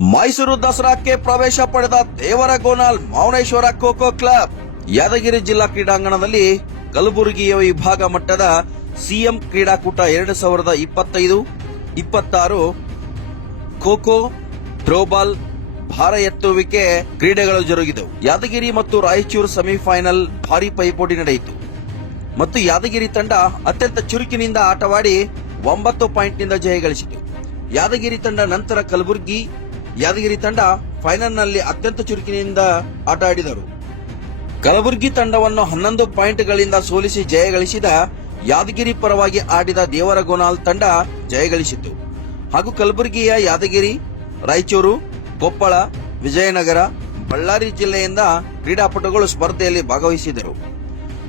ಮೈಸೂರು ದಸರಾಕ್ಕೆ ಪ್ರವೇಶ ಪಡೆದ ದೇವರಗೋನಾಲ್ ಮೌನೇಶ್ವರ ಖೋ-ಖೋ ಕ್ಲಬ್ ಯಾದಗಿರಿ ಜಿಲ್ಲಾ ಕ್ರೀಡಾಂಗಣದಲ್ಲಿ ಕಲಬುರಗಿಯ ವಿಭಾಗ ಮಟ್ಟದ ಸಿಎಂ ಕ್ರೀಡಾಕೂಟ 2025-26 ಖೋ-ಖೋ, ಥ್ರೋಬಾಲ್, ಭಾರ ಎತ್ತುವಿಕೆ ಕ್ರೀಡೆಗಳು ಜರುಗಿದವು. ಯಾದಗಿರಿ ಮತ್ತು ರಾಯಚೂರು ಸೆಮಿಫೈನಲ್ ಭಾರಿ ಪೈಪೋಟಿ ನಡೆಯಿತು ಮತ್ತು ಯಾದಗಿರಿ ತಂಡ ಅತ್ಯಂತ ಚುರುಕಿನಿಂದ ಆಟವಾಡಿ 9 ಪಾಯಿಂಟ್ನಿಂದ ಜಯಗಳಿಸಿತು. ಯಾದಗಿರಿ ತಂಡ ನಂತರ ಯಾದಗಿರಿ ತಂಡ ಫೈನಲ್ನಲ್ಲಿ ಅತ್ಯಂತ ಚುರುಕಿನಿಂದ ಆಟ ಆಡಿದರು. ಕಲಬುರಗಿ ತಂಡವನ್ನು 11 ಪಾಯಿಂಟ್ಗಳಿಂದ ಸೋಲಿಸಿ ಜಯಗಳಿಸಿದ ಯಾದಗಿರಿ ಪರವಾಗಿ ಆಡಿದ ದೇವರಗೋನಾಲ್ ತಂಡ ಜಯಗಳಿಸಿತು. ಹಾಗೂ ಕಲಬುರಗಿಯ ಯಾದಗಿರಿ, ರಾಯಚೂರು, ಕೊಪ್ಪಳ, ವಿಜಯನಗರ, ಬಳ್ಳಾರಿ ಜಿಲ್ಲೆಯಿಂದ ಕ್ರೀಡಾಪಟುಗಳು ಸ್ಪರ್ಧೆಯಲ್ಲಿ ಭಾಗವಹಿಸಿದರು.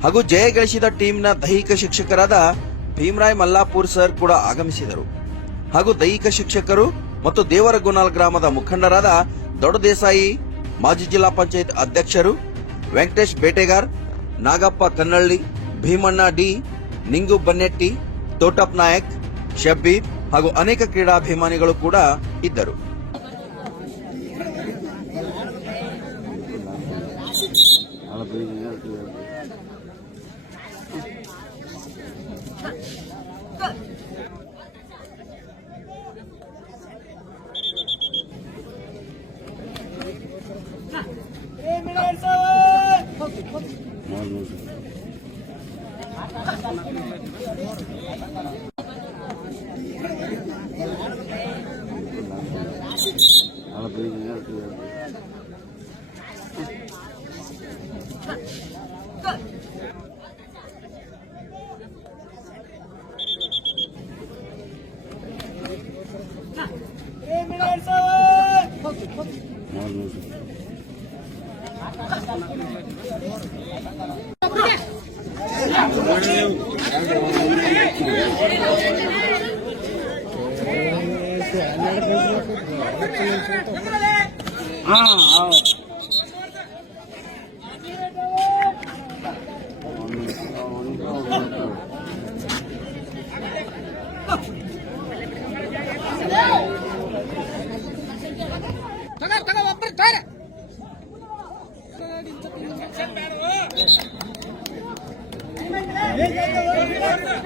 ಹಾಗೂ ಜಯಗಳಿಸಿದ ಟೀಮ್ನ ದೈಹಿಕ ಶಿಕ್ಷಕರಾದ ಭೀಮರಾಯ್ ಮಲ್ಲಾಪುರ್ ಸರ್ ಕೂಡ ಆಗಮಿಸಿದರು. ಹಾಗೂ ದೈಹಿಕ ಶಿಕ್ಷಕರು ಮತ್ತು ದೇವರಗೋನಾಲ್ ಗ್ರಾಮದ ಮುಖಂಡರಾದ ದೊಡ್ಡ ದೇಸಾಯಿ, ಮಾಜಿ ಜಿಲ್ಲಾ ಪಂಚಾಯತ್ ಅಧ್ಯಕ್ಷರು ವೆಂಕಟೇಶ್ ಬೇಟೆಗಾರ್, ನಾಗಪ್ಪ ಕನ್ನಳ್ಳಿ, ಭೀಮಣ್ಣ ಡಿ, ನಿಂಗು ಬನ್ನೆಟ್ಟಿ, ತೋಟಪ್ ನಾಯಕ್, ಶಬ್ಬೀರ್ ಹಾಗೂ ಅನೇಕ ಕ್ರೀಡಾಭಿಮಾನಿಗಳು ಕೂಡ ಇದ್ದರು.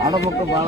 ಆಡಬೇಕು ಭಾಳ